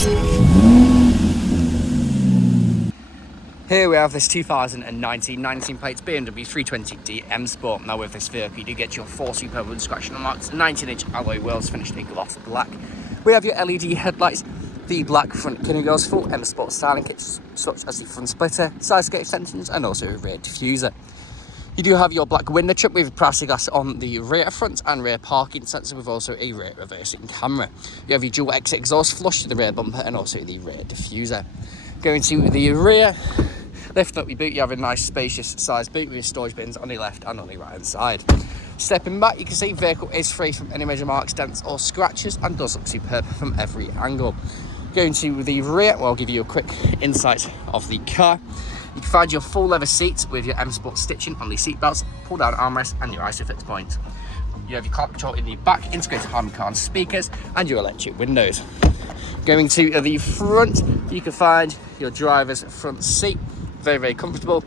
Here we have this 2019 plates BMW 320d M Sport. Now with this vehicle you do get your 4 superb wood scratch marks, 19-inch alloy wheels finished in gloss black. We have your LED headlights, the black front cunning girls, full M Sport styling kits such as the front splitter, side skate extensions and also a rear diffuser. You do have your black window trim with privacy glass on the rear front and rear parking sensor with also a rear reversing camera. You have your dual exit exhaust flush to the rear bumper and also the rear diffuser. Going to the rear, lifting up your boot, you have a nice spacious sized boot with storage bins on the left and on the right hand side. Stepping back, you can see the vehicle is free from any major marks, dents or scratches and does look superb from every angle. Going to the rear, well, I'll give you a quick insight of the car. You can find your full leather seats with your M Sport stitching on the seat belts, pull down armrest and your ISOFIX points. You have your climate control in the back, integrated Harman Kardon speakers and your electric windows. Going to the front, you can find your driver's front seat, very comfortable.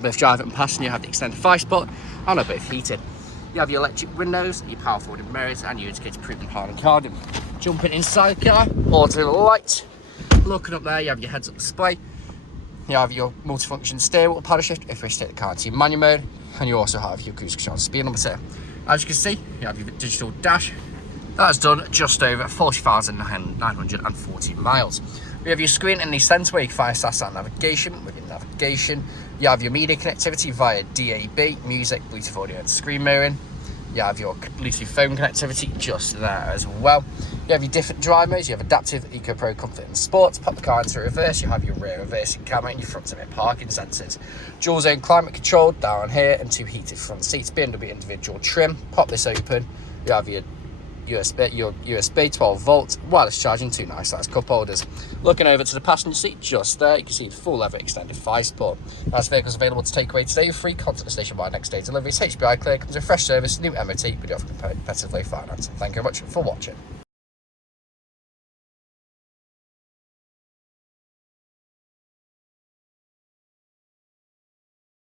Both driver and passenger have the extended 5-spot and are both heated. You have your electric windows, your power forward mirrors and your indicator proven Harman Kardon. Jumping inside the car, auto lights. Looking up there, you have your heads-up display. You have your multifunction steering wheel, paddle shift if you wish to take the car into manual mode, and you also have your cruise control speed limiter. As you can see, you have your digital dash. That's done just over 40,940 miles. We have your screen in the centre where you can find sat navigation. With your navigation, you have your media connectivity via DAB, music, Bluetooth audio and screen mirroring. You have your Bluetooth phone connectivity just there as well. You have your different drive modes. You have adaptive, Eco Pro, Comfort and Sport. Pop the car into reverse. You have your rear reversing camera and your front and rear parking sensors. Dual zone climate control down here and 2 heated front seats. BMW individual trim. Pop this open. You have your USB 12 volt wireless charging, 2 nice size cup holders. Looking over to the passenger seat just there, you can see the full leather extended 5-sport. This vehicle is available to take away today for free. Contact the station by next day delivery. It's HPI clear, comes with fresh service, new MOT, we do offer competitively finance. Thank you very much for watching.